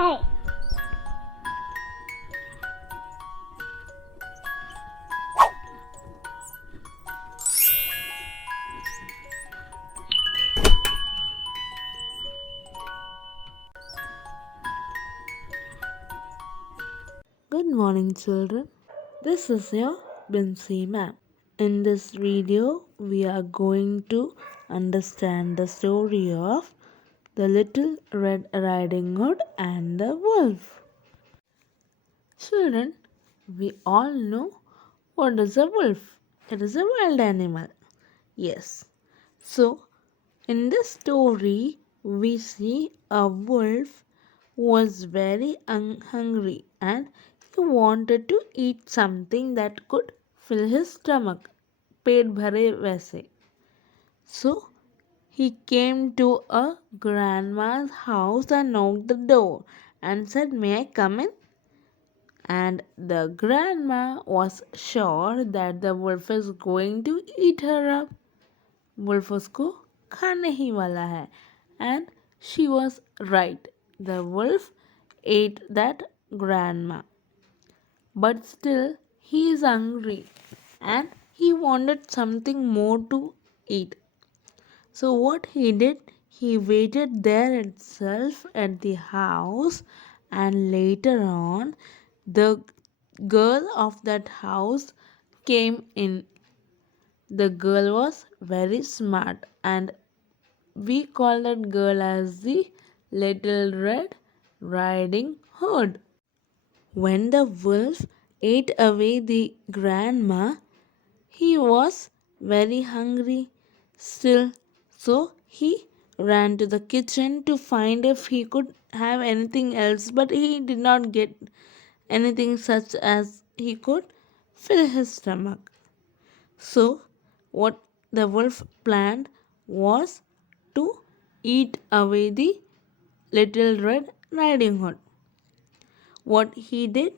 Hi. Good morning, children. This is your Bincy ma'am. In this video, we are going to understand the story of the Little Red Riding Hood and the Wolf. Children, we all know what is a wolf. It is a wild animal. Yes. So, in this story, we see a wolf was very hungry and he wanted to eat something that could fill his stomach. पेट भरे वैसे. So he came to a grandma's house and knocked the door and said, "May I come in?" And the grandma was sure that the wolf is going to eat her up. Wolf उसको खाने ही वाला है. And she was right. The wolf ate that grandma. But still, he is hungry and he wanted something more to eat. So, what he did, he waited there itself at the house, and later on, the girl of that house came in. The girl was very smart, and we call that girl as the Little Red Riding Hood. When the wolf ate away the grandma, he was very hungry still, so he ran to the kitchen to find if he could have anything else, but he did not get anything such as he could fill his stomach. So, what the wolf planned was to eat away the Little Red Riding Hood. What he did,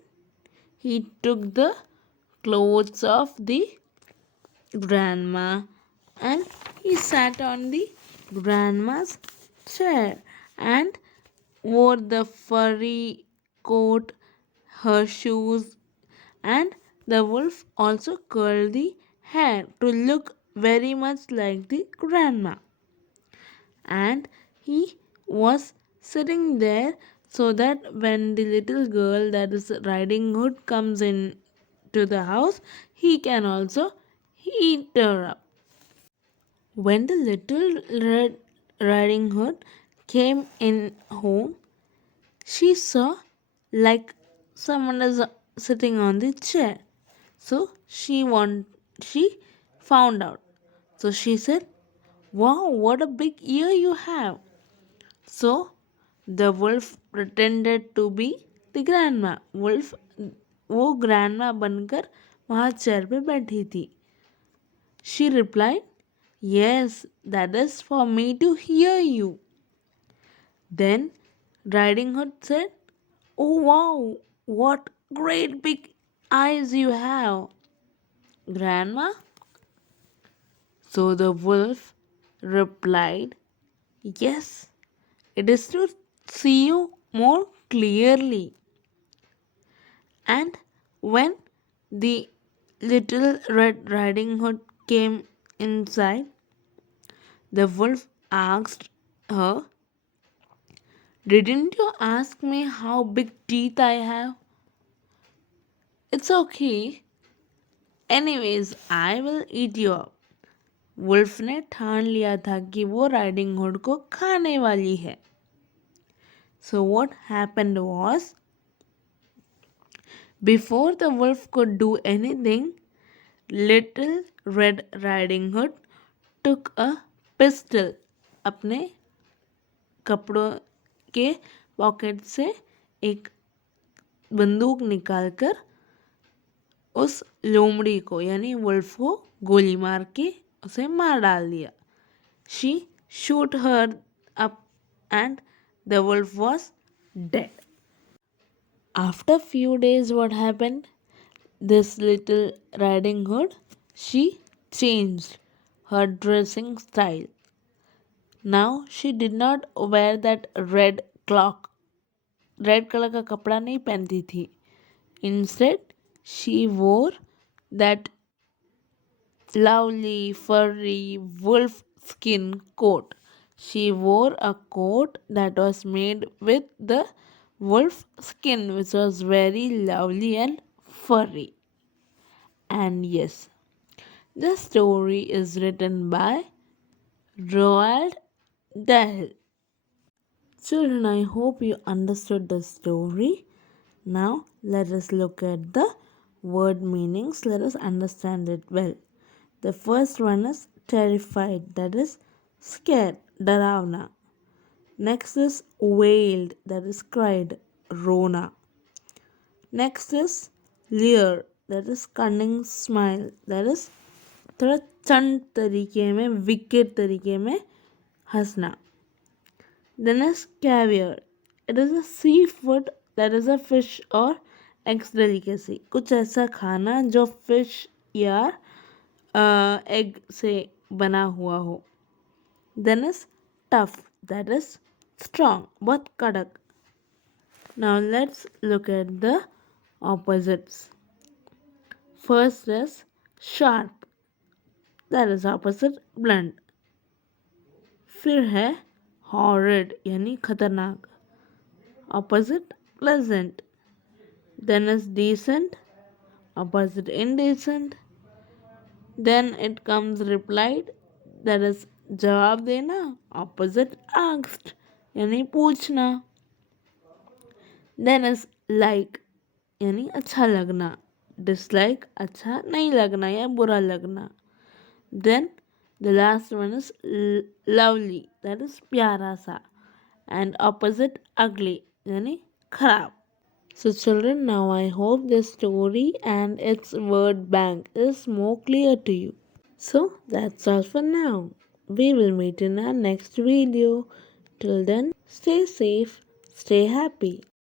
he took the clothes of the grandma and he sat on the grandma's chair and wore the furry coat, her shoes, and the wolf also curled the hair to look very much like the grandma. And he was sitting there so that when the little girl that is riding hood comes in to the house, he can also eat her up. When the little red riding hood came in home, she saw like someone is sitting on the chair. So she found out. So she said, "Wow, what a big ear you have." So the wolf pretended to be the grandma. Wolf वो grandma बनकर वहाँ chair पे बैठी थी. She replied, "Yes, that is for me to hear you." Then Riding Hood said, "Oh wow, what great big eyes you have, Grandma." So the wolf replied, "Yes, it is to see you more clearly." And when the little Red Riding Hood came inside, the wolf asked her, "Didn't you ask me how big teeth I have? It's okay. Anyways, I will eat you up." Wolf ने ठान लिया था कि वो riding hood को खाने वाली है. So what happened was, before the wolf could do anything, Little Red Riding Hood took a pistol. अपने कपड़ों के पॉकेट से एक बंदूक निकालकर उस लोमड़ी को यानी वुल्फ को गोली मार के उसे मार डाल दिया. She shoot her up and the wolf was dead. After few days, what happened? This Little Riding Hood, she changed her dressing style. Now she did not wear that red cloak red colour का कपड़ा नहीं पहनती थी. Instead, she wore that lovely furry wolf skin coat. She wore a coat that was made with the wolf skin, which was very lovely and furry. And yes, the story is written by Roald Dahl. Children, I hope you understood the story. Now, let us look at the word meanings. Let us understand it well. The first one is terrified, that is scared, daravna. Next is wailed, that is cried, rona. Next is leer, that is cunning smile, that is थोड़ा चंट तरीके में wicket तरीके में हंसना. Then is caviar. It is a seafood that is a fish or eggs delicacy. कुछ ऐसा खाना जो fish या egg से बना हुआ हो. Then is tough. That is strong. बहुत कड़क. Now let's look at the opposites. First is sharp. That is opposite blunt. फिर है horrid यानी खतरनाक. Opposite pleasant. Then is decent. Opposite indecent. Then it comes replied. That is जवाब देना. Opposite asked यानी पूछना. Then is like यानी अच्छा लगना. Dislike अच्छा नहीं लगना या बुरा लगना. Then the last one is lovely, that is प्यारा सा. And opposite ugly यानी खराब. So children, now I hope this story and its word bank is more clear to you. So that's all for now. We will meet in our next video. Till then, stay safe, stay happy.